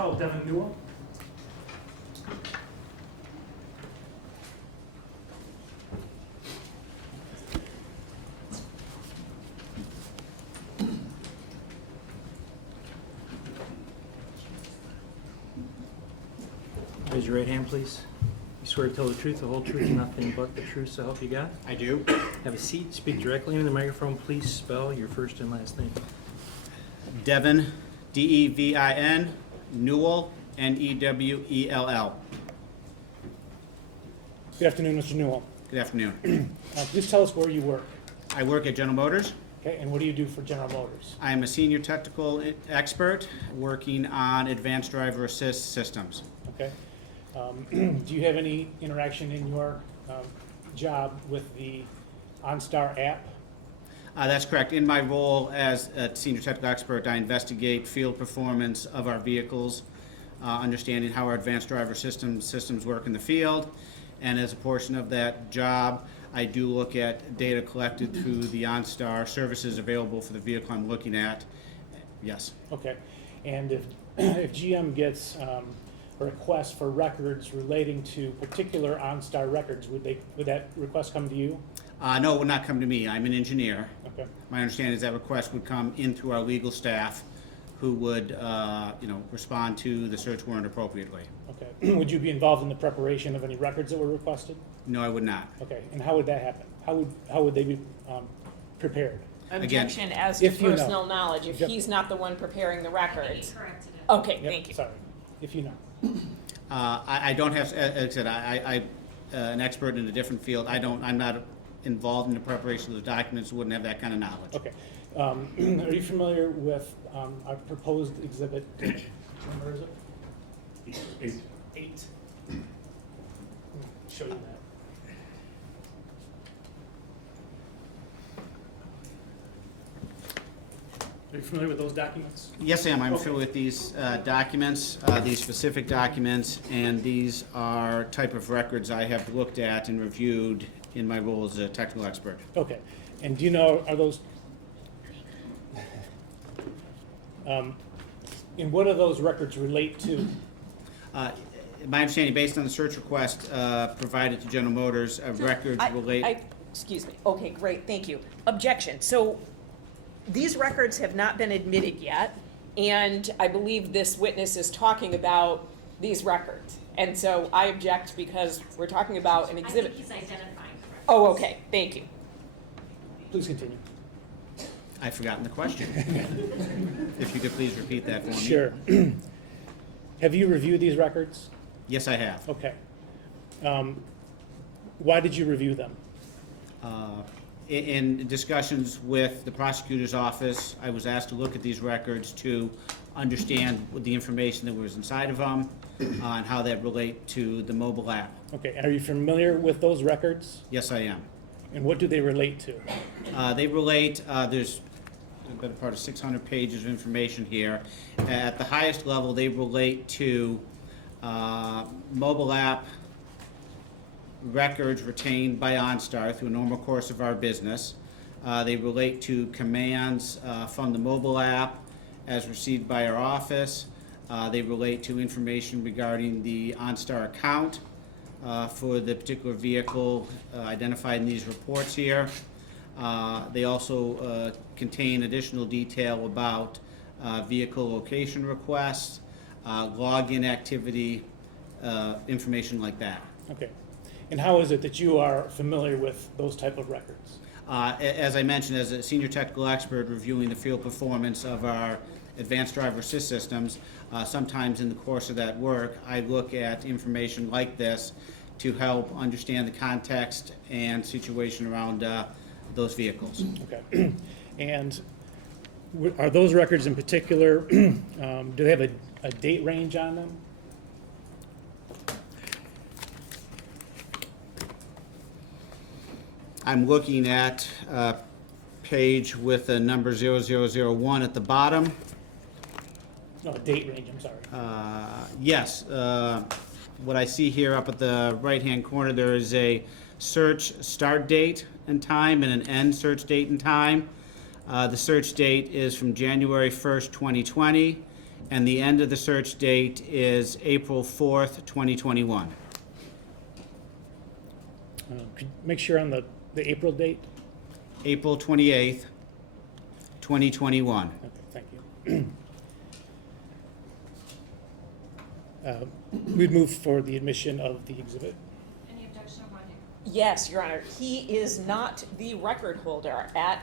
call Devin Newell. Raise your right hand, please. You swear to tell the truth, the whole truth, and nothing but the truth, so help you God? I do. Have a seat. Speak directly into the microphone. Please spell your first and last name. Devin, D-E-V-I-N, Newell, N-E-W-E-L-L. Good afternoon, Mr. Newell. Good afternoon. Please tell us where you work. I work at General Motors. Okay, and what do you do for General Motors? I am a senior technical expert working on advanced driver assist systems. Okay. Do you have any interaction in your job with the OnStar app? That's correct. In my role as a senior technical expert, I investigate field performance of our vehicles, understanding how our advanced driver systems work in the field. And as a portion of that job, I do look at data collected through the OnStar services available for the vehicle I'm looking at. Yes. Okay. And if GM gets a request for records relating to particular OnStar records, would that request come to you? No, it would not come to me. I'm an engineer. Okay. My understanding is that request would come in through our legal staff, who would, respond to the search warrant appropriately. Okay. Would you be involved in the preparation of any records that were requested? No, I would not. Okay. And how would that happen? How would they be prepared? Objection as to If you know. personal knowledge, if Yep. he's not the one preparing the records. Corrected it. Okay, Yep, thank you. Sorry, if you know. I don't have, as I said, I'm an expert in a different field. I'm not involved in the preparation of the documents, wouldn't have that kind of knowledge. Okay. Are you familiar with our proposed exhibit? Which number is it? 8. Show you that. Are you familiar with those documents? Yes, I am. I'm Okay. familiar with these documents, these specific documents, and these are type of records I have looked at and reviewed in my role as a technical expert. Okay. And do you know, are those, and what do those records relate to? My understanding, based on the search request provided to General Motors, records relate. Excuse me. Okay, great, thank you. Objection. So these records have not been admitted yet, and I believe this witness is talking about these records. And so I object because we're talking about an I exhibit. think he's identifying correctly. Oh, okay, thank you. Please continue. I've forgotten the question. If you could please repeat that for me. Sure. Have you reviewed these records? Yes, I have. Okay. Why did you review them? In discussions with the prosecutor's office, I was asked to look at these records to understand the information that was inside of them and how that relate to the mobile app. Okay, and are you familiar with those records? Yes, I am. And what do they relate to? They relate, there's a better part of 600 pages of information here. At the highest level, they relate to mobile app records retained by OnStar through a normal course of our business. They relate to commands from the mobile app as received by our office. They relate to information regarding the OnStar account for the particular vehicle identified in these reports here. They also contain additional detail about vehicle location requests, login activity, information like that. Okay. And how is it that you are familiar with those type of records? As I mentioned, as a senior technical expert reviewing the field performance of our advanced driver assist systems, sometimes in the course of that work, I look at information like this to help understand the context and situation around those vehicles. Okay. And are those records in particular, do they have a date range on them? I'm looking at a page with a number 0001 at the bottom. No, a date range, I'm sorry. Yes, what I see here up at the right-hand corner, there is a search start date and time and an end search date and time. The search date is from January 1st, 2020, and the end of the search date is April 4th, 2021. Could you make sure on the April date? April 28th, 2021. Okay, thank you. We'd move for the admission of the exhibit. Any objection or binding? Yes, Your Honor, he is not the record holder at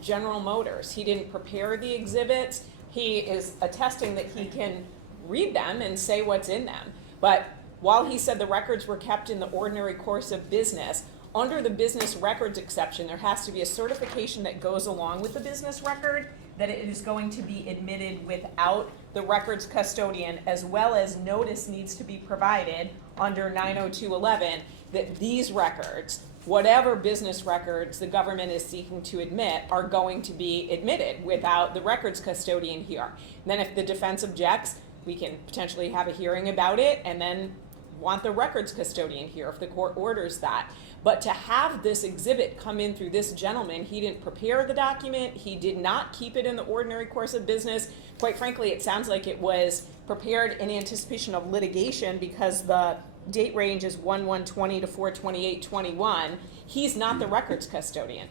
General Motors. He didn't prepare the exhibits. He is attesting that he can read them and say what's in them. But while he said the records were kept in the ordinary course of business, under the business records exception, there has to be a certification that goes along with the business record that it is going to be admitted without the records custodian, as well as notice needs to be provided under 90211 that these records, whatever business records the government is seeking to admit, are going to be admitted without the records custodian here. And then if the defense objects, we can potentially have a hearing about it and then want the records custodian here if the court orders that. But to have this exhibit come in through this gentleman, he didn't prepare the document, he did not keep it in the ordinary course of business. Quite frankly, it sounds like it was prepared in anticipation of litigation because the date range is 1/1/20 to 4/28/21. He's not the records custodian.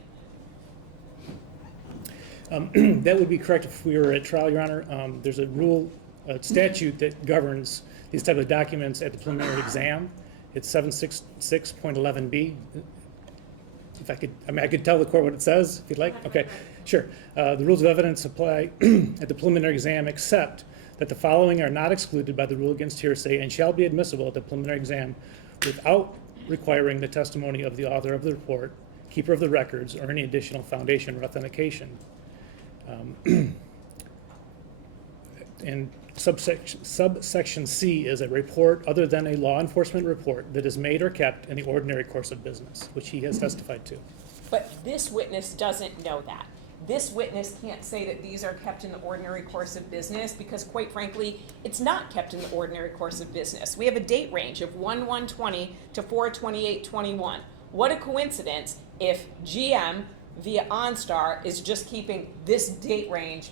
That would be correct if we were at trial, Your Honor. There's a statute that governs these type of documents at the preliminary exam. It's 766.11B. If I could tell the court what it says, if you'd like. Okay, sure. The rules of evidence apply at the preliminary exam, except that the following are not excluded by the rule against hearsay and shall be admissible at the preliminary exam without requiring the testimony of the author of the report, keeper of the records, or any additional foundation or authentication. And subsection C is a report other than a law enforcement report that is made or kept in the ordinary course of business, which he has testified to. But this witness doesn't know that. This witness can't say that these are kept in the ordinary course of business because, quite frankly, it's not kept in the ordinary course of business. We have a date range of 1/1/20 to 4/28/21. What a coincidence if GM via OnStar is just keeping this date range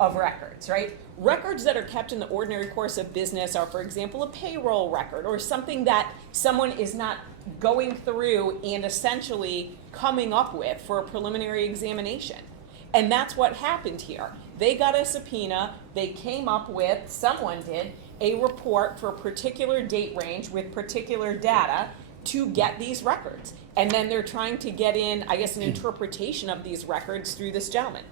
of records, right? Records that are kept in the ordinary course of business are, for example, a payroll record or something that someone is not going through and essentially coming up with for a preliminary examination. And that's what happened here. They got a subpoena, they came up with, someone did, a report for a particular date range with particular data to get these records. And then they're trying to get in, I guess, an interpretation of these records through this gentleman.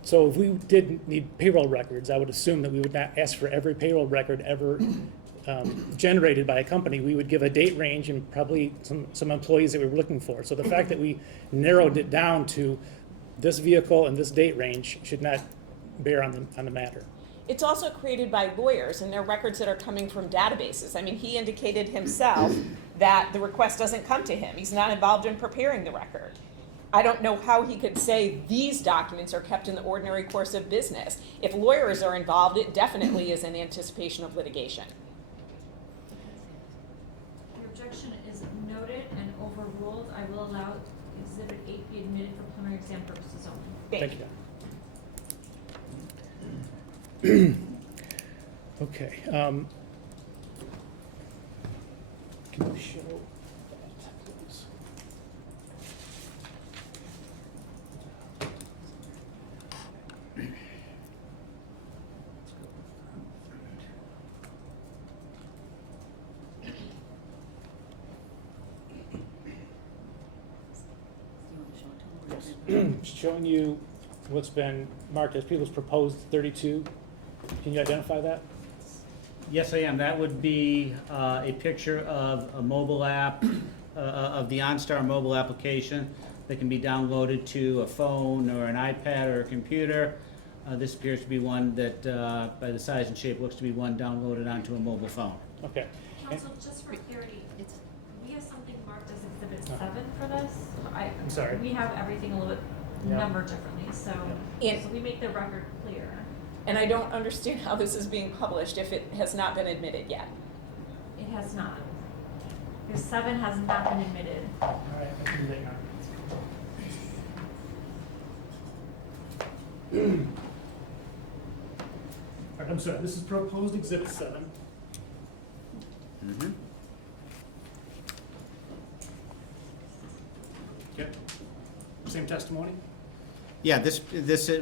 So if we did need payroll records, I would assume that we would not ask for every payroll record ever generated by a company. We would give a date range and probably some employees that we were looking for. So the fact that we narrowed it down to this vehicle and this date range should not bear on the matter. It's also created by lawyers and they're records that are coming from databases. I mean, he indicated himself that the request doesn't come to him. He's not involved in preparing the record. I don't know how he could say these documents are kept in the ordinary course of business. If lawyers are involved, it definitely is in anticipation of litigation. Your objection is noted and overruled. I will allow Exhibit 8 be admitted for preliminary exam purposes only. Thank you. Okay. Can you show that, please? Showing you what's been marked as people's proposed 32. Can you identify that? Yes, I am. That would be a picture of a mobile app, of the OnStar mobile application that can be downloaded to a phone or an iPad or a computer. This appears to be one that, by the size and shape, looks to be one downloaded onto a mobile phone. Okay. Counsel, just for clarity, we have something marked as Exhibit 7 for this. I'm sorry. We have everything a little bit numbered differently, so we make the record clear. And I don't understand how this is being published if it has not been admitted yet. It has not. Because 7 has not been admitted. All right. I can do that now. right, I'm sorry, this is proposed exhibit 7. Mhm. Okay. Same testimony? Yeah, this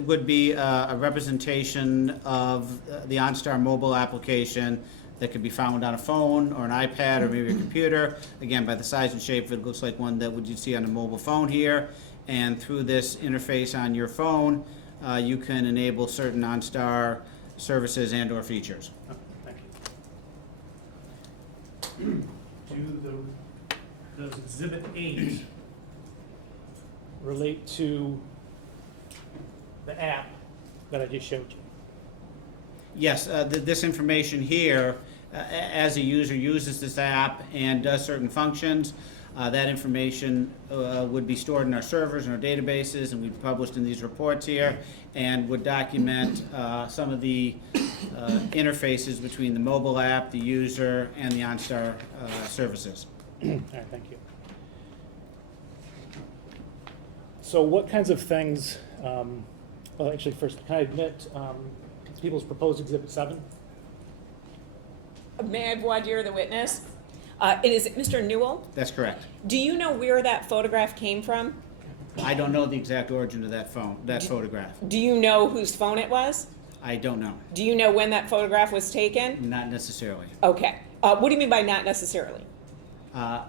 would be a representation of the OnStar mobile application that could be found on a phone or an iPad or maybe a computer. Again, by the size and shape, it looks like one that would you see on a mobile phone here. And through this interface on your phone, you can enable certain OnStar services and/or features. Oh, thank you. Does exhibit 8 relate to the app that I just showed you? Yes, this information here, as a user uses this app and does certain functions, that information would be stored in our servers and our databases, and we'd published in these reports here, and would document some of the interfaces between the mobile app, the user, and the OnStar services. All right, thank you. So what kinds of things, well, actually, first, can I admit people's proposed exhibit 7? May I voir dire the witness? And is it Mr. Newell? That's correct. Do you know where that photograph came from? I don't know the exact origin of that photograph. Do you know whose phone it was? I don't know. Do you know when that photograph was taken? Not necessarily. Okay. What do you mean by not necessarily? I'm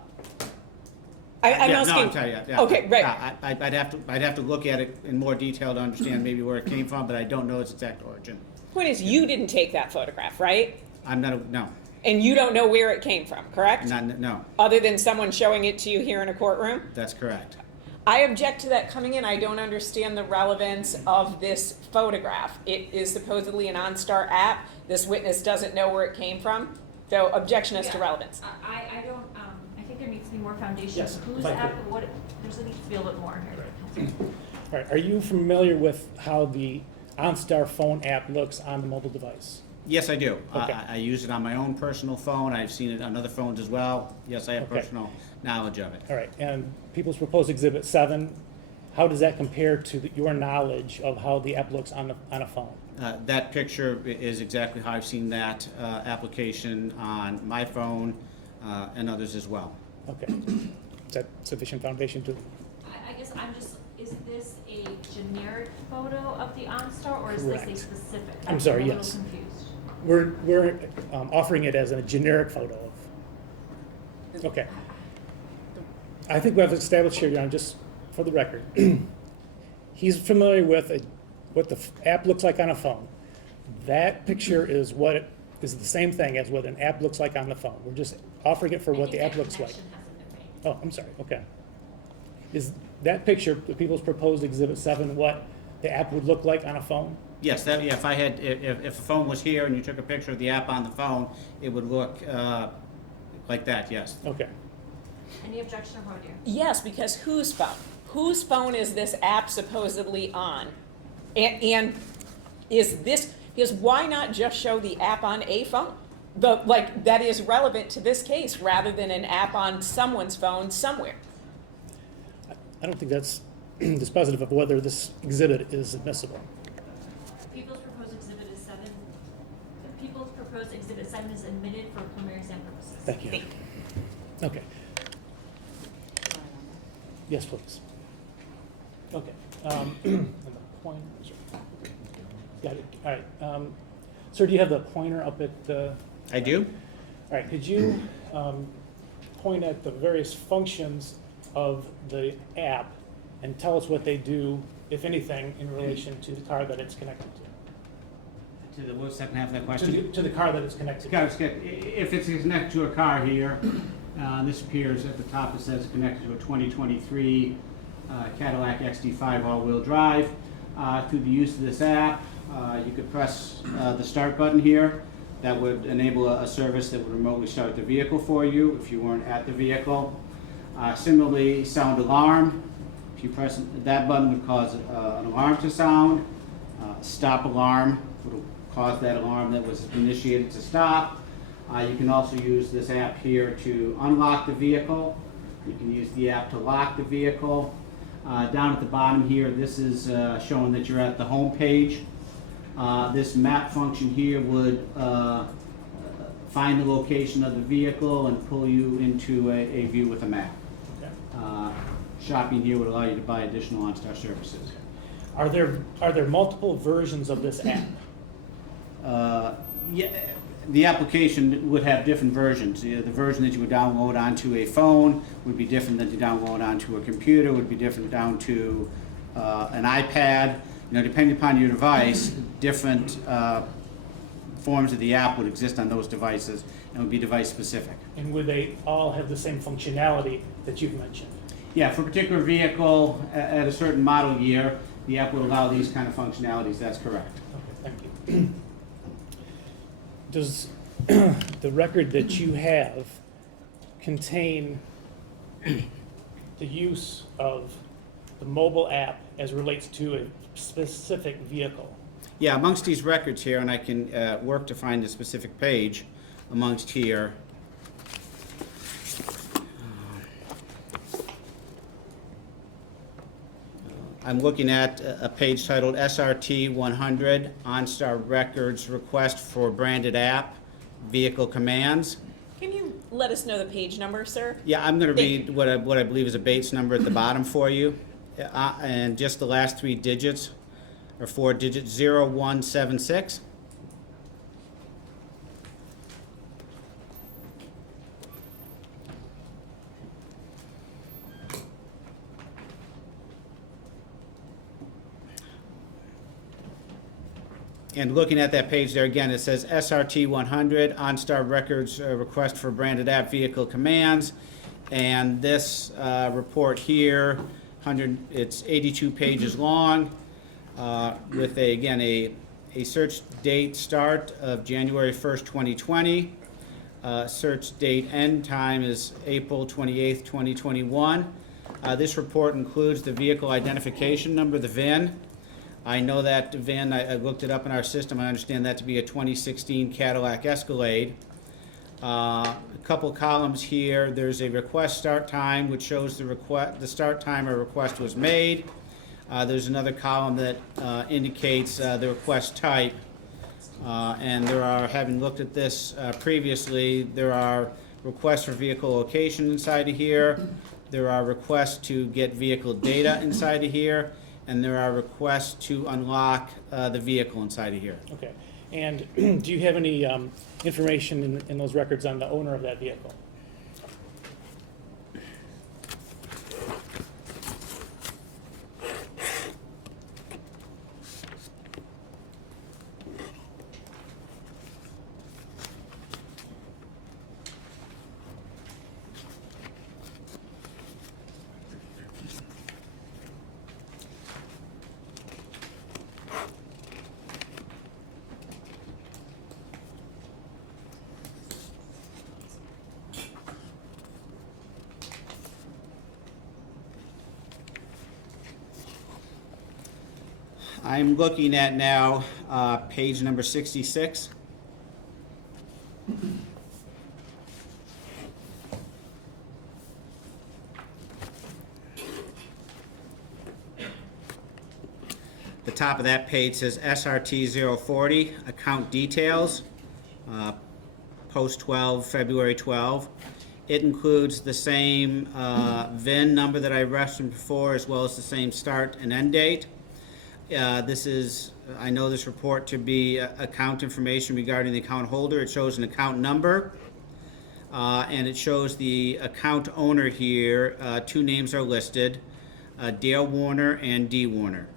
Yeah, asking. no, I'm telling you. Yeah. Okay, right. I'd have to look at it in more detail to understand maybe where it came from, but I don't know its exact origin. Point is, you didn't take that photograph, right? No, And you don't know where it came from, correct? no, Other than someone showing it to you here in a courtroom? that's correct. I object to that coming in. I don't understand the relevance of this photograph. It is supposedly an OnStar app. This witness doesn't know where it came from. So objection as to Yeah. relevance. I don't, I think there needs to be more foundation. Yes, Whose if I app, could. what, there needs to be a little bit more here. All right, are you familiar with how the OnStar phone app looks on the mobile device? Yes, I do. Okay. I use it on my own personal phone. I've seen it on other phones as well. Yes, I have Okay. personal knowledge of it. All right, and people's proposed exhibit 7, how does that compare to your knowledge of how the app looks on a phone? That picture is exactly how I've seen that application on my phone and others as well. Okay. Is that sufficient foundation to? I guess I'm just, is this a generic photo of the OnStar or is Correct. this a specific? I'm sorry, a little yes. confused. We're offering it as a generic photo of. Okay. I think we have established here, John, just for the record, he's familiar with what the app looks like on a phone. That picture is is the same thing as what an app looks like on the phone. We're just offering it for what the app looks like. Connection hasn't been made. Oh, I'm sorry, okay. Is that picture, the people's proposed exhibit 7, what the app would look like on a phone? Yes, if a phone was here and you took a picture of the app on the phone, it would look like that, yes. Okay. Any objection or voir dire? Yes, because whose phone? Whose phone is this app supposedly on? And is this, because why not just show the app on a phone? That is relevant to this case rather than an app on someone's phone somewhere. I don't think that's dispositive of whether this exhibit is admissible. People's proposed exhibit is 7. The people's proposed exhibit 7 is admitted for preliminary exam purposes. Thank you. Okay. Yes, please. Okay. And the pointer. Got it. All right. Sir, do you have the pointer up at the? I do? All right. Could you point at the various functions of the app and tell us what they do, if anything, in relation to the car that it's connected to? To the second half of that question? To the car that it's connected to. If it's connected to a car here, this appears at the top, it says connected to a 2023 Cadillac XT5 all-wheel drive. Through the use of this app, you could press the start button here. That would enable a service that would remotely start the vehicle for you if you weren't at the vehicle. Similarly, sound alarm. If you press that button, would cause an alarm to sound. Stop alarm would cause that alarm that was initiated to stop. You can also use this app here to unlock the vehicle. You can use the app to lock the vehicle. Down at the bottom here, this is showing that you're at the home page This map function here would find the location of the vehicle and pull you into a view with a map. Okay. Shopping here would allow you to buy additional OnStar services. Are there multiple versions of this app? Yeah, the application would have different versions. The version that you would download onto a phone would be different than to download onto a computer, would be different down to an iPad. You know, depending upon your device, different forms of the app would exist on those devices and would be device specific. And would they all have the same functionality that you've mentioned? Yeah, for a particular vehicle at a certain model year, the app would allow these kind of functionalities. That's correct. Okay, thank you. Does the record that you have contain the use of the mobile app as relates to a specific vehicle? Yeah, amongst these records here, and I can work to find a specific page amongst here. I'm looking at a page titled SRT 100, OnStar Records Request for Branded App, Vehicle Commands. Can you let us know the page number, sir? Yeah, I'm going to Thank read what I believe is a Bates number at the bottom for you. And just the last 3 digits, or 4 digits, 0176. And looking at that page there again, it says SRT 100, OnStar Records request for branded app vehicle commands. And this report here, it's 82 pages long, with a search date start of January 1st, 2020. Search date end time is April 28th, 2021. This report includes the vehicle identification number, the VIN. I know that VIN, I looked it up in our system, I understand that to be a 2016 Cadillac Escalade. A couple columns here, there's a request start time, which shows the start time a request was made. There's another column that indicates the request type. And there are, having looked at this previously, there are requests for vehicle location inside of here. There are requests to get vehicle data inside of here. And there are requests to unlock the vehicle inside of here. Okay. And do you have any information in those records on the owner of that vehicle? I'm looking at now page number 66. The top of that page says SRT 040, account details, post 12, February 12. It includes the same VIN number that I referenced before, as well as the same start and end date. I know this report to be account information regarding the account holder. It shows an account number, and it shows the account owner here. 2 names are listed, Dale Warner and D. Warner.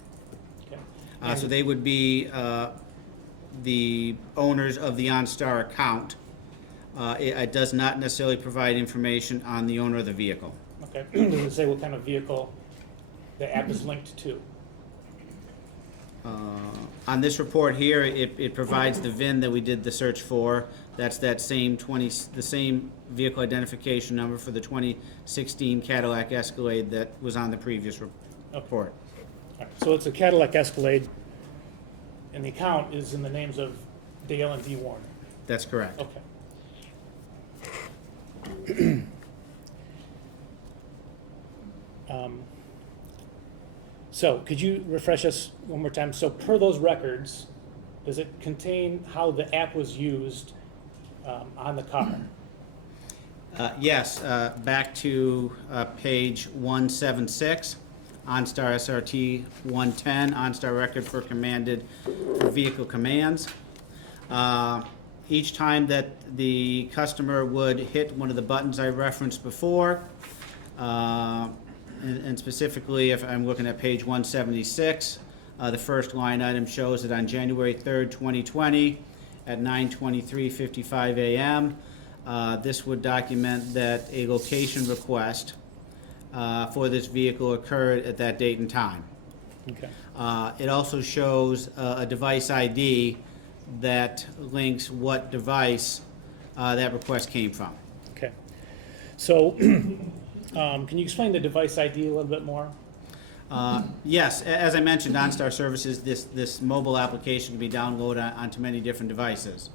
Okay. So they would be the owners of the OnStar account. It does not necessarily provide information on the owner of the vehicle. Okay. Does it say what kind of vehicle the app is linked to? On this report here, it provides the VIN that we did the search for. That's that same the same vehicle identification number for the 2016 Cadillac Escalade that was on the previous report. All right. So it's a Cadillac Escalade, and the account is in the names of Dale and D. Warner. That's correct. Okay. So could you refresh us one more time? So per those records, does it contain how the app was used on the car? Yes, back to page 176, OnStar SRT 110, OnStar record for vehicle commands. Each time that the customer would hit one of the buttons I referenced before, and specifically if I'm looking at page 176, the first line item shows that on January 3rd, 2020, at 9:23:55 a.m., this would document that a location request for this vehicle occurred at that date and time. Okay. It also shows a device ID that links what device that request came from. Okay. So, can you explain the device ID a little bit more? Yes, as I mentioned, OnStar Services, this mobile application can be downloaded onto many different devices.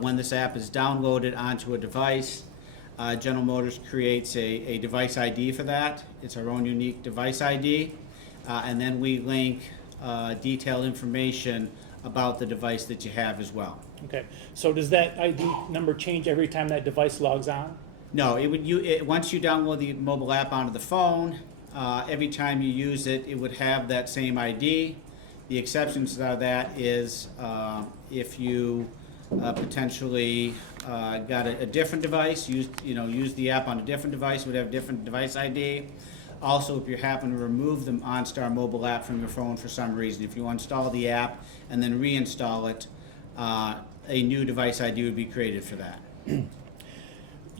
When this app is downloaded onto a device, General Motors creates a device ID for that. It's our own unique device ID. And then we link detailed information about the device that you have as well. Okay. So does that ID number change every time that device logs on? No, once you download the mobile app onto the phone, every time you use it, it would have that same ID. The exceptions to that is if you potentially got a different device, used the app on a different device, would have different device ID. Also, if you happen to remove the OnStar mobile app from your phone for some reason, if you uninstall the app and then reinstall it, a new device ID would be created for that.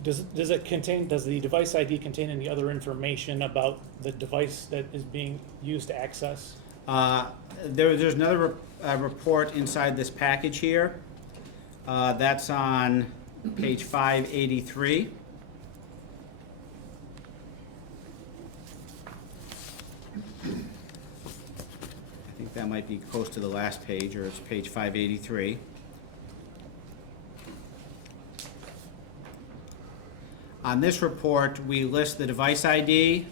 Does the device ID contain any other information about the device that is being used to access? There's another report inside this package here. That's on page 583. I think that might be close to the last page, or it's page 583. On this report, we list the device ID.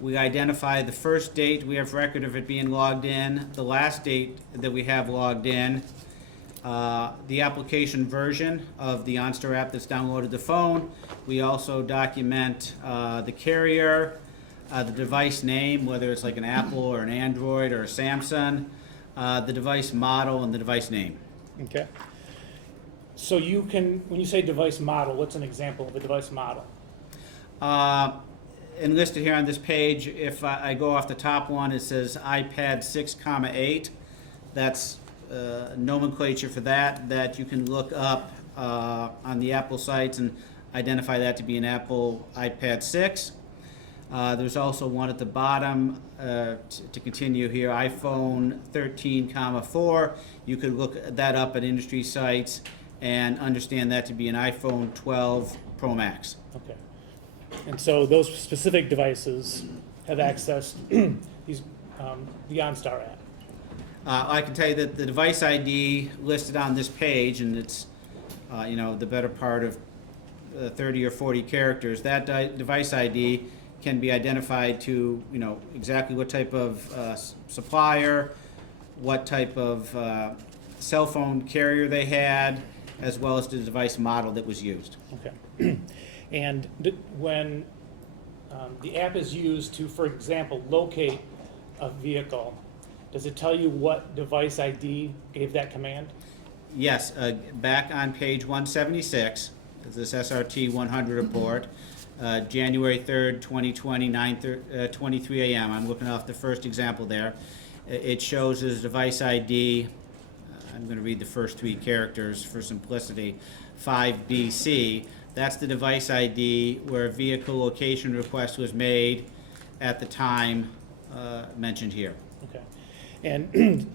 We identify the first date we have record of it being logged in, the last date that we have logged in, the application version of the OnStar app that's downloaded the phone. We also document the carrier, the device name, whether it's like an Apple or an Android or a Samsung, the device model, and the device name. Okay. So when you say device model, what's an example of a device model? And listed here on this page, if I go off the top one, it says iPad 6,8. That's nomenclature for that you can look up on the Apple sites and identify that to be an Apple iPad 6. There's also one at the bottom, to continue here, iPhone 13,4. You could look that up at industry sites and understand that to be an iPhone 12 Pro Max. Okay. And so those specific devices have accessed the OnStar app. I can tell you that the device ID listed on this page, and it's the better part of 30 or 40 characters, that device ID can be identified to exactly what type of supplier, what type of cell phone carrier they had, as well as the device model that was used. Okay. And when the app is used to, for example, locate a vehicle, does it tell you what device ID gave that command? Yes, back on page 176, this SRT 100 report, January 3rd, 2020, 9:23 a.m. I'm looking off the first example there. It shows as device ID, I'm going to read the first three characters for simplicity, 5BC. That's the device ID where a vehicle location request was made at the time mentioned here. Okay. And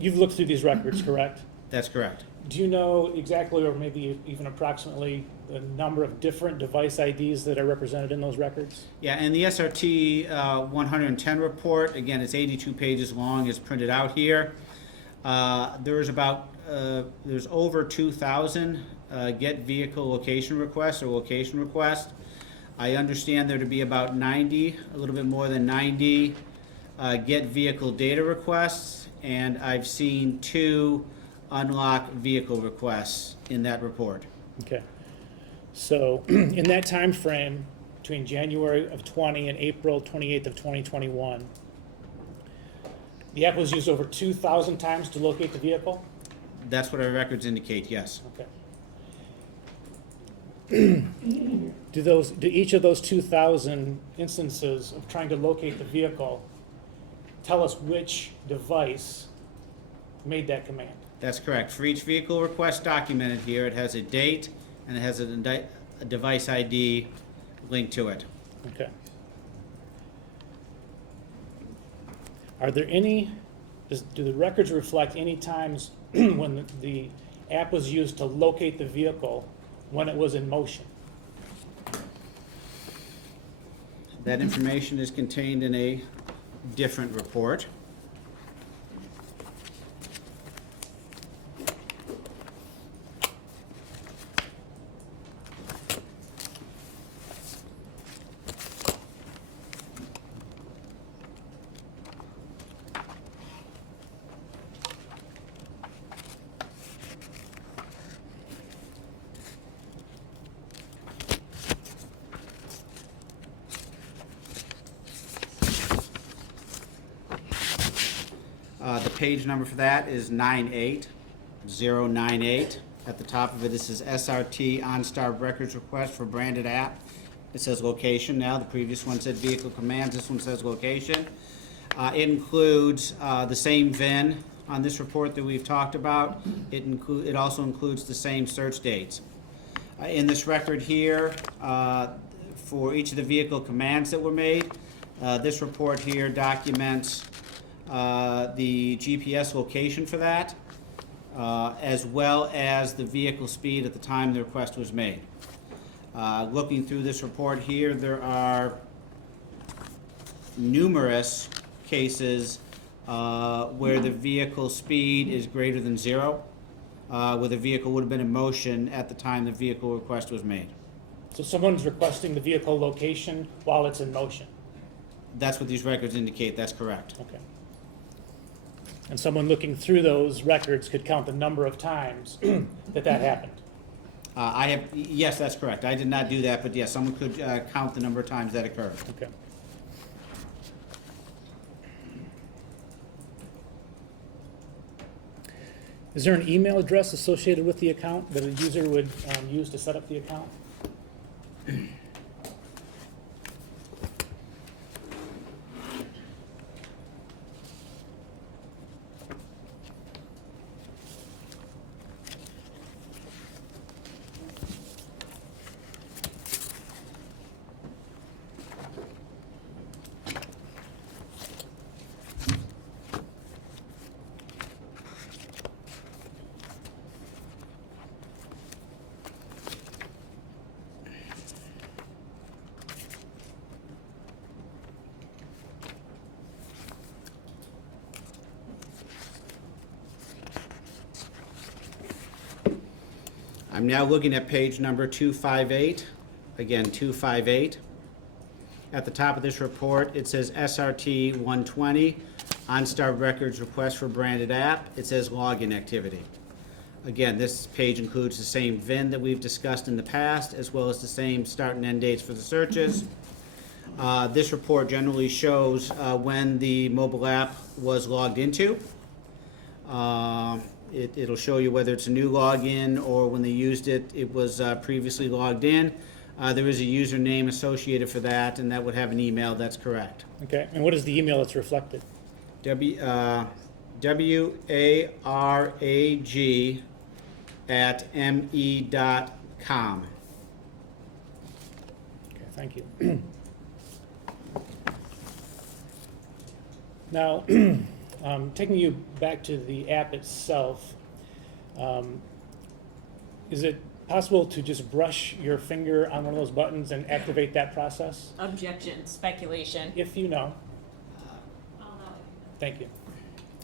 you've looked through these records, correct? That's correct. Do you know exactly, or maybe even approximately, the number of different device IDs that are represented in those records? Yeah, and the SRT 110 report, again, it's 82 pages long, is printed out here. There's over 2,000 get vehicle location requests or location requests. I understand there to be about 90, a little bit more than 90 get vehicle data requests, and I've seen 2 unlock vehicle requests in that report. Okay. So in that time frame between January of 20 and April 28th of 2021, the app was used over 2,000 times to locate the vehicle? That's what our records indicate, yes. Okay. Do each of those 2,000 instances of trying to locate the vehicle tell us which device made that command? That's correct. For each vehicle request documented here, it has a date and it has a device ID linked to it. Okay. Are there any, do the records reflect any times when the app was used to locate the vehicle when it was in motion? That information is contained in a different report. The page number for that is 98098. At the top of it, this is SRT OnStar records request for branded app. It says location now. The previous one said vehicle commands. This one says location. It includes the same VIN on this report that we've talked about. It also includes the same search dates. In this record here, for each of the vehicle commands that were made, this report here documents the GPS location for that, as well as the vehicle speed at the time the request was made. Looking through this report here, there are numerous cases where the vehicle speed is greater than 0, where the vehicle would have been in motion at the time the vehicle request was made. So someone's requesting the vehicle location while it's in motion? That's what these records indicate. That's correct. Okay. And someone looking through those records could count the number of times that happened? Yes, that's correct. I did not do that, but yes, someone could count the number of times that occurred. Okay. Is there an email address associated with the account that a user would use to set up the account? I'm now looking at page number 258, again 258. At the top of this report, it says SRT 120, OnStar records request for branded app. It says login activity. Again, this page includes the same VIN that we've discussed in the past, as well as the same start and end dates for the searches. This report generally shows when the mobile app was logged into. It'll show you whether it's a new login or when they used it, it was previously logged in. There is a username associated for that, and that would have an email. That's correct. Okay, and what is the email that's reflected? WARAG@me.com. Okay, thank you. Now, taking you back to the app itself, is it possible to just brush your finger on one of those buttons and activate that process? Objection, speculation. If you know. I'll allow it. Thank you.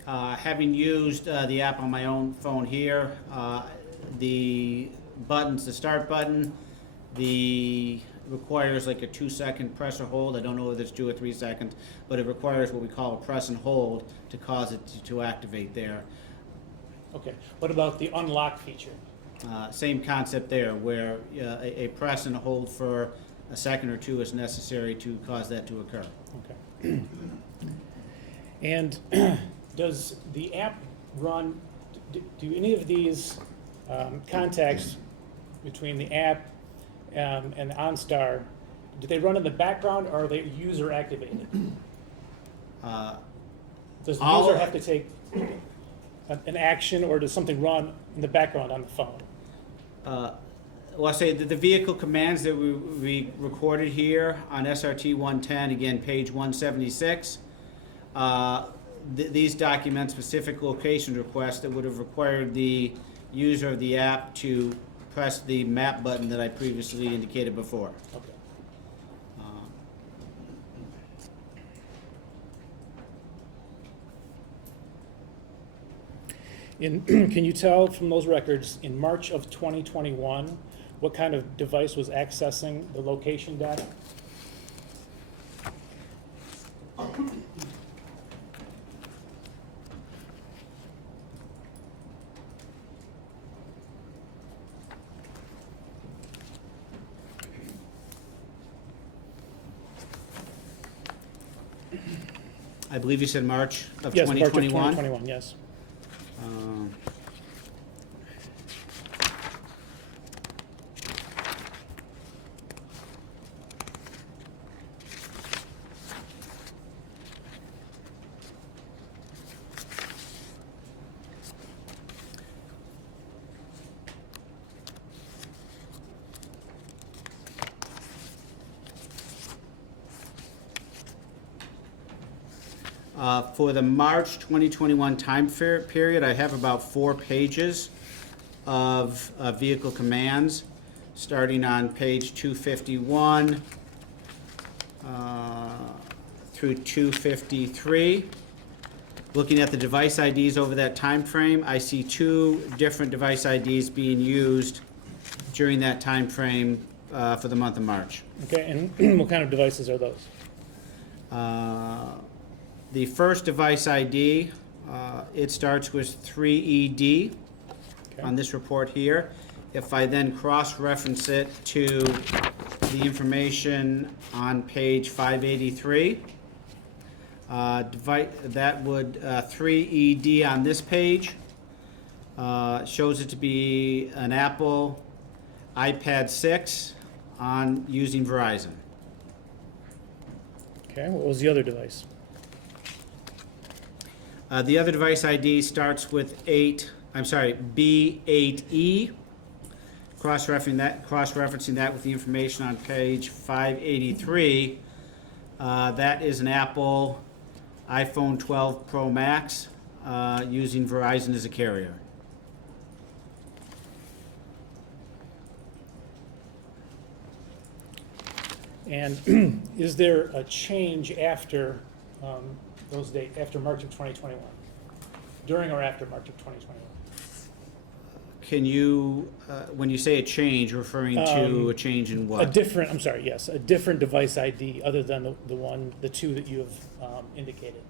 Having used the app on my own phone here, the buttons, the start button, the requires like a 2-second press or hold. I don't know if it's 2 or 3 seconds, but it requires what we call a press and hold to cause it to activate there. Okay. What about the unlock feature? Same concept there, where a press and a hold for a second or two is necessary to cause that to occur. Okay. And does the app run, do any of these contacts between the app and OnStar, do they run in the background or are they user activated? Does the all- user have to take an action or does something run in the background on the phone? Well, I say that the vehicle commands that we recorded here on SRT 110, again, page 176, these document specific location requests that would have required the user of the app to press the map button that I previously indicated before. Okay. Can you tell from those records in March of 2021 what kind of device was accessing the location data? I believe you said March of Yes, March of 2021? 2021, yes. For the March 2021 time period, I have about 4 pages of vehicle commands, starting on page 251 through 253. Looking at the device IDs over that time frame, I see 2 different device IDs being used during that time frame for the month of March. Okay, and what kind of devices are those? The first device ID, it starts with 3ED on this report here. If I then cross-reference it to the information on page 583, that would 3ED on this page shows it to be an Apple iPad 6 on using Verizon. Okay, what was the other device? The other device ID starts with B8E. Cross-referencing that with the information on page 583. That is an Apple iPhone 12 Pro Max using Verizon as a carrier. And is there a change after those dates, after March of 2021? During or after March of 2021? Can you, when you say a change, referring to a change in A what? different, I'm sorry, yes, a different device ID other than the 2 that you have indicated.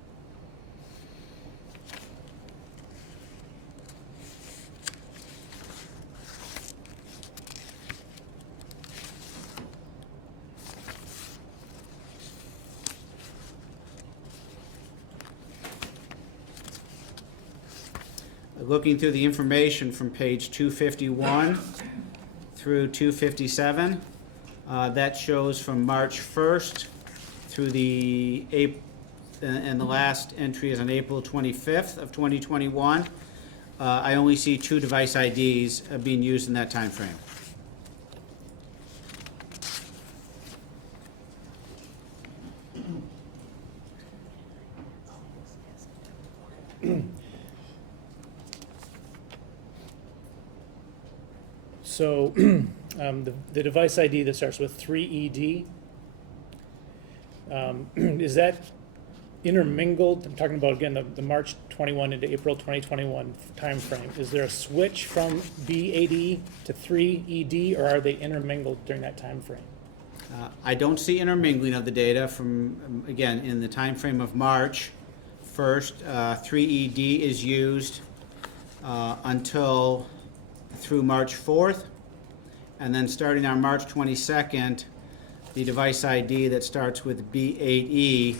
Looking through the information from page 251 through 257, that shows from March 1st through and the last entry is on April 25th of 2021. I only see 2 device IDs being used in that time frame. So the device ID that starts with 3ED, is that intermingled? I'm talking about, again, the March 21 into April 2021 timeframe. Is there a switch from B8E to 3ED, or are they intermingled during that time frame? I don't see intermingling of the data from, again, in the time frame of March 1st, 3ED is used until through March 4th, and then starting on March 22nd, the device ID that starts with B8E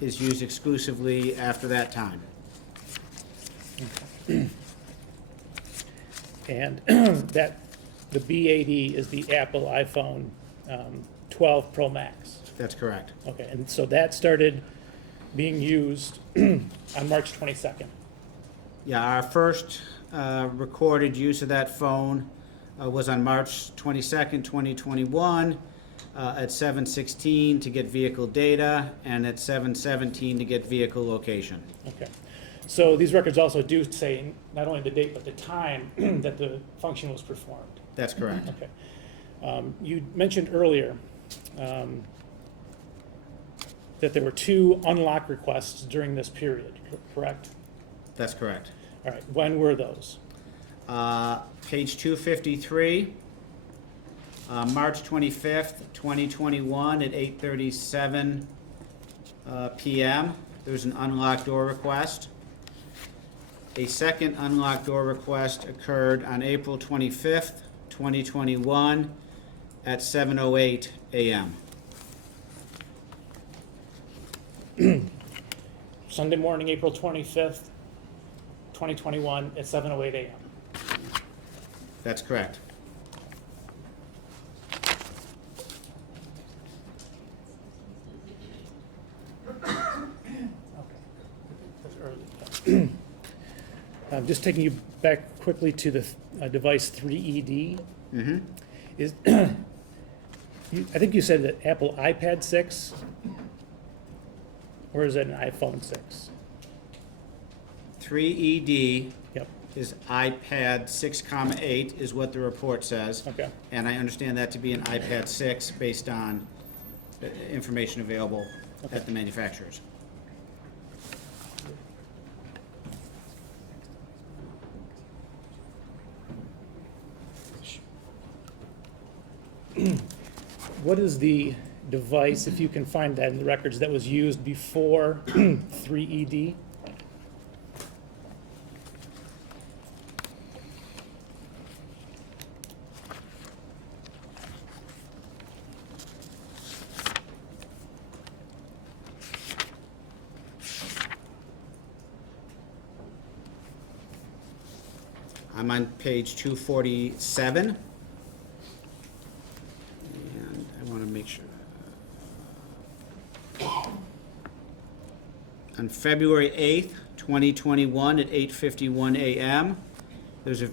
is used exclusively after that time. And that, the B80 is the Apple iPhone 12 Pro Max. That's correct. Okay, and so that started being used on March 22nd. Yeah, our first recorded use of that phone was on March 22nd, 2021, at 7:16 to get vehicle data, and at 7:17 to get vehicle location. Okay. So these records also do say not only the date, but the time that the function was performed. That's correct. Okay. You mentioned earlier that there were 2 unlock requests during this period, correct? That's correct. All right, when were those? Page 253, March 25th, 2021 at 8:37 p.m. There's an unlocked door request. A second unlocked door request occurred on April 25th, 2021 at 7:08 a.m. Sunday morning, April 25th, 2021 at 7:08 a.m. That's correct. That's early. I'm just taking you back quickly to the device 3ED. Mm-hmm. Is I think you said that Apple iPad 6, or is it an iPhone 6? 3ED Yep. is iPad 6,8 is what the report says. Okay. And I understand that to be an iPad 6 based on information available at the manufacturers. What is the device, if you can find that in the records, that was used before 3ED? I'm on page 247. And I want to make sure. On February 8th, 2021 at 8:51 a.m., there's a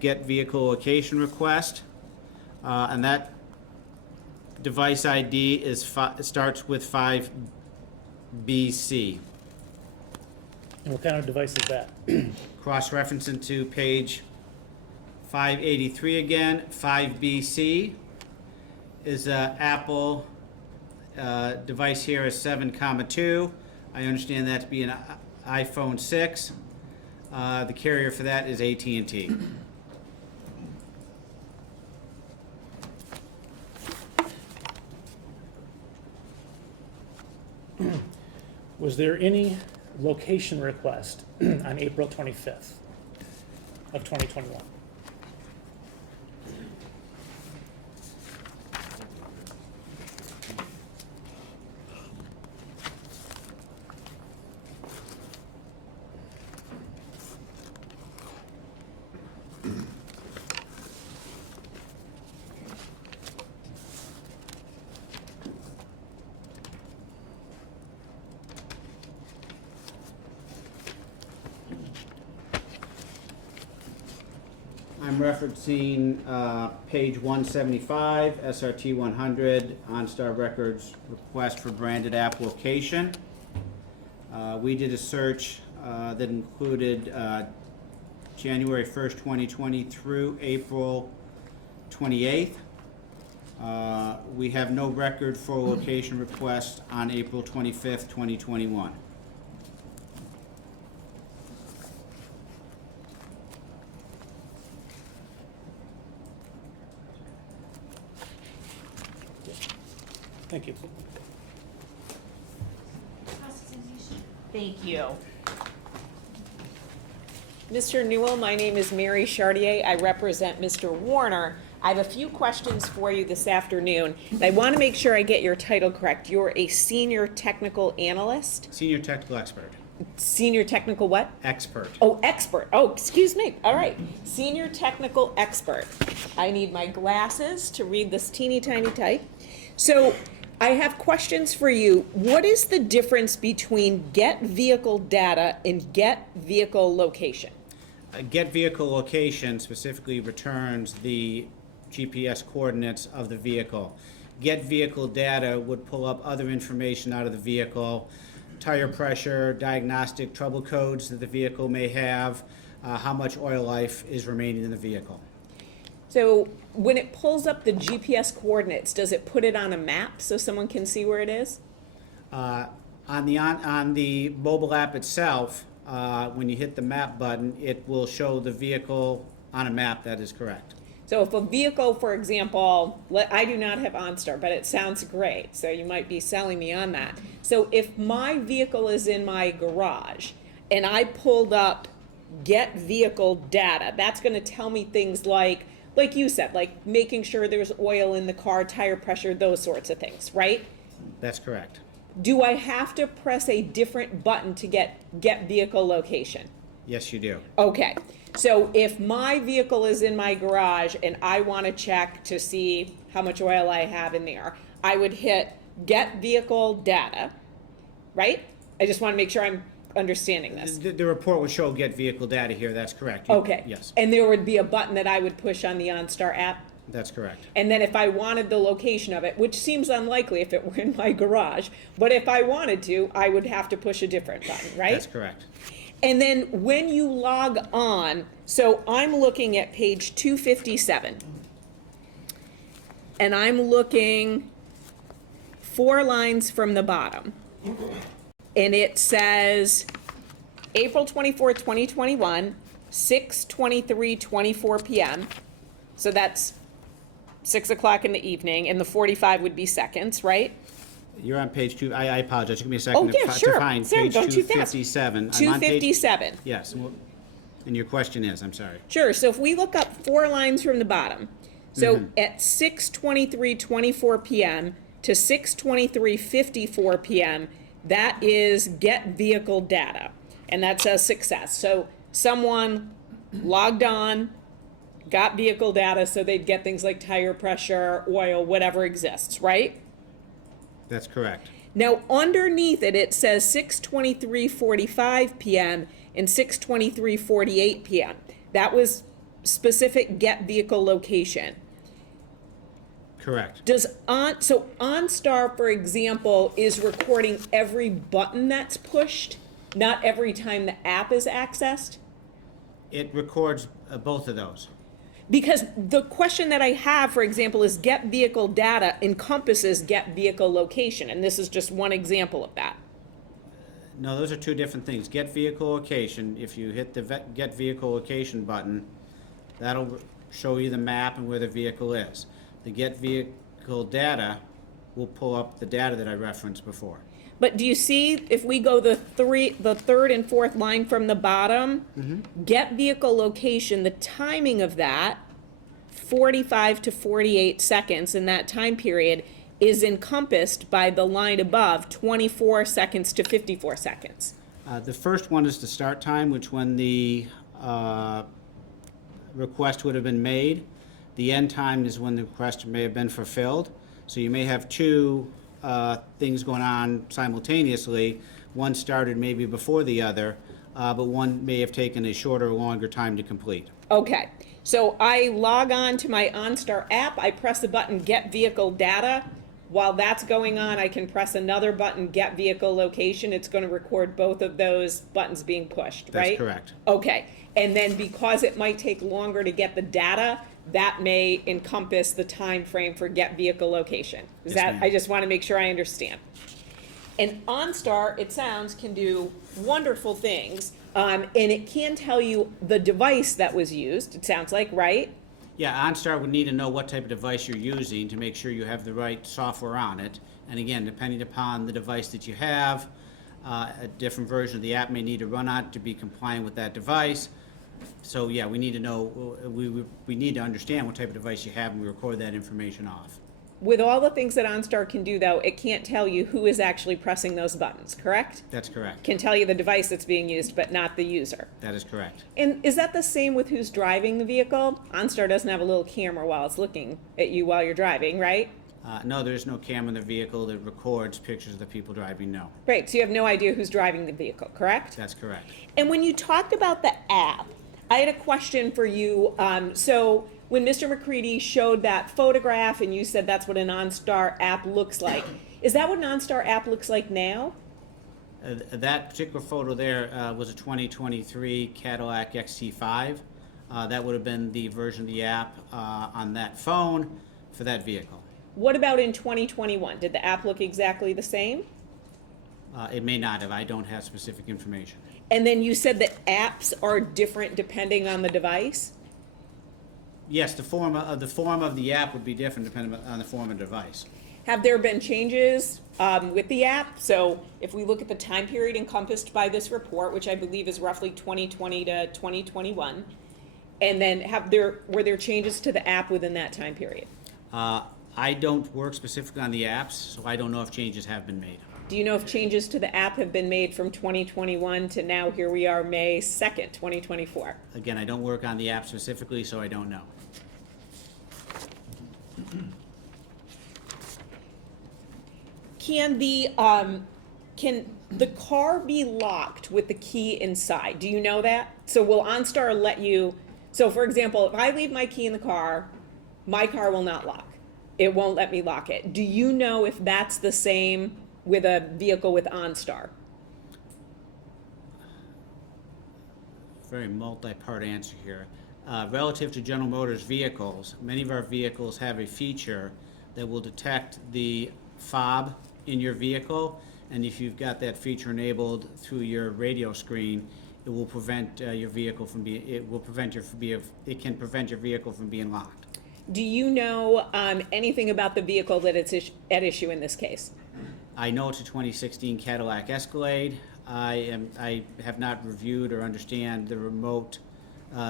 get vehicle location request. And that device ID is starts with 5BC. And what kind of device is that? Cross-referencing to page 583 again, 5BC is a Apple device here is 7,2. I understand that to be an iPhone 6. The carrier for that is AT&T. Was there any location request on April 25th of 2021? I'm referencing page 175, SRT 100, OnStar Records request for branded app location. We did a search that included January 1st, 2020 through April 28th. We have no record for location request on April 25th, 2021. Thank you. Cross-examination. Thank you. Mr. Newell, my name is Mary Chartier. I represent Mr. Warner. I have a few questions for you this afternoon. And I want to make sure I get your title correct. You're a senior technical analyst? Senior technical expert. Senior technical what? Expert. Oh, expert. Oh, excuse me. All right. Senior technical expert. I need my glasses to read this teeny tiny type. So I have questions for you. What is the difference between get vehicle data and get vehicle location? Get vehicle location specifically returns the GPS coordinates of the vehicle. Get vehicle data would pull up other information out of the vehicle, tire pressure, diagnostic trouble codes that the vehicle may have, how much oil life is remaining in the vehicle. So when it pulls up the GPS coordinates, does it put it on a map so someone can see where it is? On the mobile app itself, when you hit the map button, it will show the vehicle on a map. That is correct. So if a vehicle, for example, I do not have OnStar, but it sounds great, so you might be selling me on that. So if my vehicle is in my garage and I pulled up get vehicle data, that's going to tell me things like you said, like making sure there's oil in the car, tire pressure, those sorts of things, right? That's correct. Do I have to press a different button to get vehicle location? Yes, you do. Okay, so if my vehicle is in my garage and I want to check to see how much oil I have in there, I would hit get vehicle data, right? I just want to make sure I'm understanding this. The report would show get vehicle data here. That's correct. Okay. Yes, And there would be a button that I would push on the OnStar app? that's correct. And then if I wanted the location of it, which seems unlikely if it were in my garage, but if I wanted to, I would have to push a different button, right? That's correct. And then when you log on, so I'm looking at page 257. And I'm looking 4 lines from the bottom. And it says April 24th, 2021, 6:23:24 p.m. So that's 6 o'clock in the evening, and the 45 would be seconds, right? You're on page 2. I apologize. Give me a second Oh, yeah, sure. to find Sorry, page don't too fast. 257. I'm on page- 257. Yes. And your question is, I'm sorry. Sure, so if we look up 4 lines from the bottom, so at 6:23:24 p.m. to 6:23:54 p.m., that is get vehicle data, and that says success. So someone logged on, got vehicle data, so they'd get things like tire pressure, oil, whatever exists, right? That's correct. Now, underneath it, it says 6:23:45 p.m. and 6:23:48 p.m. That was specific get vehicle location. Correct. So OnStar, for example, is recording every button that's pushed, not every time the app is accessed? It records both of those. Because the question that I have, for example, is get vehicle data encompasses get vehicle location, and this is just one example of that. No, those are two different things. Get vehicle location, if you hit the get vehicle location button, that'll show you the map and where the vehicle is. The get vehicle data will pull up the data that I referenced before. But do you see, if we go the third and fourth line from the bottom, get vehicle location, the timing of that, 45 to 48 seconds in that time period, is encompassed by the line above, 24 seconds to 54 seconds. The first one is the start time, which when the request would have been made. The end time is when the request may have been fulfilled. So you may have two things going on simultaneously. One started maybe before the other, but one may have taken a shorter or longer time to complete. Okay, so I log on to my OnStar app, I press the button get vehicle data. While that's going on, I can press another button, get vehicle location. It's going to record both of those buttons being pushed, right? That's correct. Okay, and then because it might take longer to get the data, that may encompass the time frame for get vehicle location. Is Yes, that, ma'am. I just want to make sure I understand. And OnStar, it sounds, can do wonderful things, and it can tell you the device that was used, it sounds like, right? Yeah, OnStar would need to know what type of device you're using to make sure you have the right software on it. And again, depending upon the device that you have, a different version of the app may need to run on to be compliant with that device. So yeah, we need to know, we need to understand what type of device you have, and we record that information off. With all the things that OnStar can do, though, it can't tell you who is actually pressing those buttons, correct? That's correct. Can tell you the device that's being used, but not the user. That is correct. And is that the same with who's driving the vehicle? OnStar doesn't have a little camera while it's looking at you while you're driving, right? No, there's no camera in the vehicle that records pictures of the people driving, no. Right, so you have no idea who's driving the vehicle, correct? That's correct. And when you talked about the app, I had a question for you. So when Mr. McCready showed that photograph and you said that's what an OnStar app looks like, is that what an OnStar app looks like now? That particular photo there was a 2023 Cadillac XT5. That would have been the version of the app on that phone for that vehicle. What about in 2021? Did the app look exactly the same? It may not have. I don't have specific information. And then you said that apps are different depending on the device? Yes, the form of the app would be different depending on the form of device. Have there been changes with the app? So if we look at the time period encompassed by this report, which I believe is roughly 2020 to 2021, and then were there changes to the app within that time period? I don't work specifically on the apps, so I don't know if changes have been made. Do you know if changes to the app have been made from 2021 to now, here we are, May 2nd, 2024? Again, I don't work on the app specifically, so I don't know. Can the car be locked with the key inside? Do you know that? So will OnStar let you, so for example, if I leave my key in the car, my car will not lock. It won't let me lock it. Do you know if that's the same with a vehicle with OnStar? Very multi-part answer here. Relative to General Motors vehicles, many of our vehicles have a feature that will detect the fob in your vehicle, and if you've got that feature enabled through your radio screen, it will prevent your vehicle from being. It can prevent your vehicle from being locked. Do you know anything about the vehicle that it's at issue in this case? I know it's a 2016 Cadillac Escalade. I have not reviewed or understand the remote,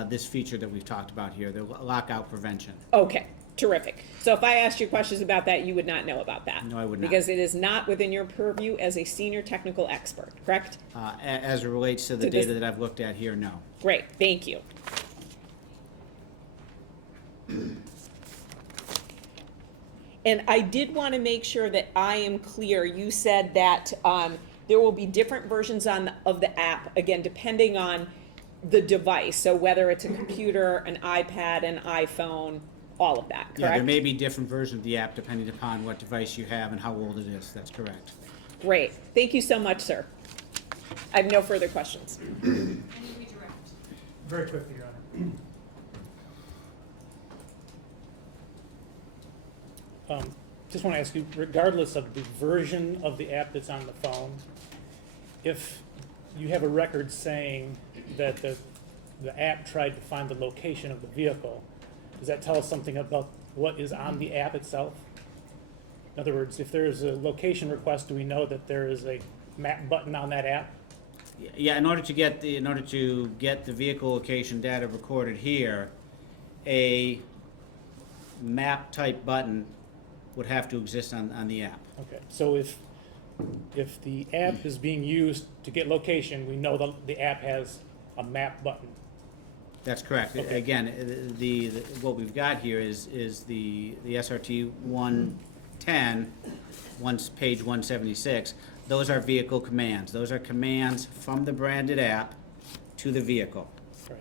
this feature that we've talked about here, the lockout prevention. Okay, terrific. So if I asked you questions about that, you would not know about that? No, I would not. Because it is not within your purview as a senior technical expert, correct? As it relates to the To this- data that I've looked at here, no. Great, thank you. And I did want to make sure that I am clear. You said that there will be different versions of the app, again, depending on the device. So whether it's a computer, an iPad, an iPhone, all of that, correct? Yeah, there may be different versions of the app depending upon what device you have and how old it is. That's correct. Great. Thank you so much, sir. I have no further questions. Any redirect? Very quickly, Your Honor. Just want to ask you, regardless of the version of the app that's on the phone, if you have a record saying that the app tried to find the location of the vehicle, does that tell us something about what is on the app itself? In other words, if there is a location request, do we know that there is a map button on that app? Yeah, in order to get the vehicle location data recorded here, a map type button would have to exist on the app. Okay, so if the app is being used to get location, we know the app has a map button. That's correct. Okay. Again, the what we've got here is the SRT 110, page 176. Those are vehicle commands. Those are commands from the branded app to the vehicle. Right.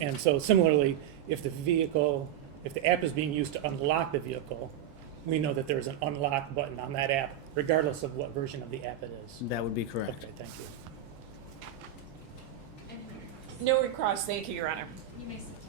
And so similarly, if the app is being used to unlock the vehicle, we know that there's an unlock button on that app, regardless of what version of the app it is. That would be correct. Okay, thank you. Any No recross, thank you, Your Honor. You may sit